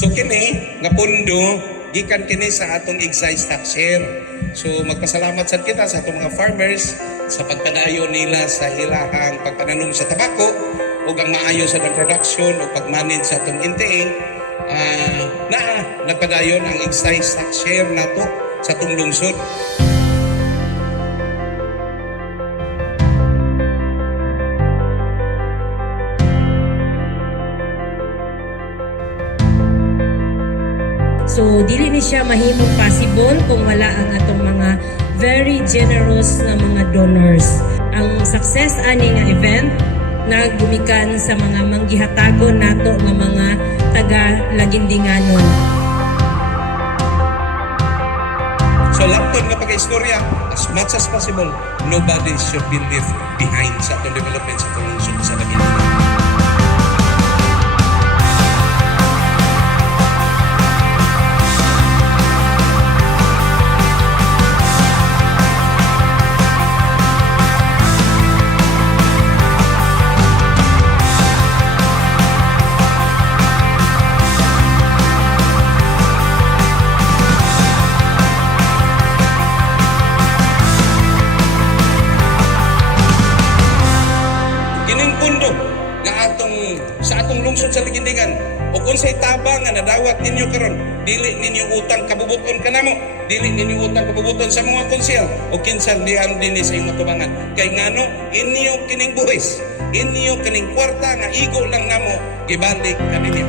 So kini nga pundo gikan kini sa atong excise tax share. So magpasalamat sad kita sa atong mga farmers sa pagpadayon nila sa ilahang pagpananom sa tabako ug ang maayo sa production o pagmanage sa atong NTA. Nagpadayon ang excise tax share nato sa atong lungsod. So, dili ni siya mahimong possible kung wala ang atong mga very generous na mga donors. Ang success ani nga event naggumikan sa mga manggihatagon nato nga mga taga-Lagindinganon. So lapton nga pag-istorya, as much as possible, nobody should be left behind sa atong development sa atong lungsod sa Lagindinganon. Sa atong lungsod sa Lagindingan o kung sa'y tabang nga nadawat ninyo karon, dili ninyo utang kabubuton kanamo, dili ninyo utang kabubuton sa mga konsyel o kinsan diyan din sa imong tubangan kay ngano inyo kining buhis, inyo kining kwarta nga igo lang namo gibalik kaninyo.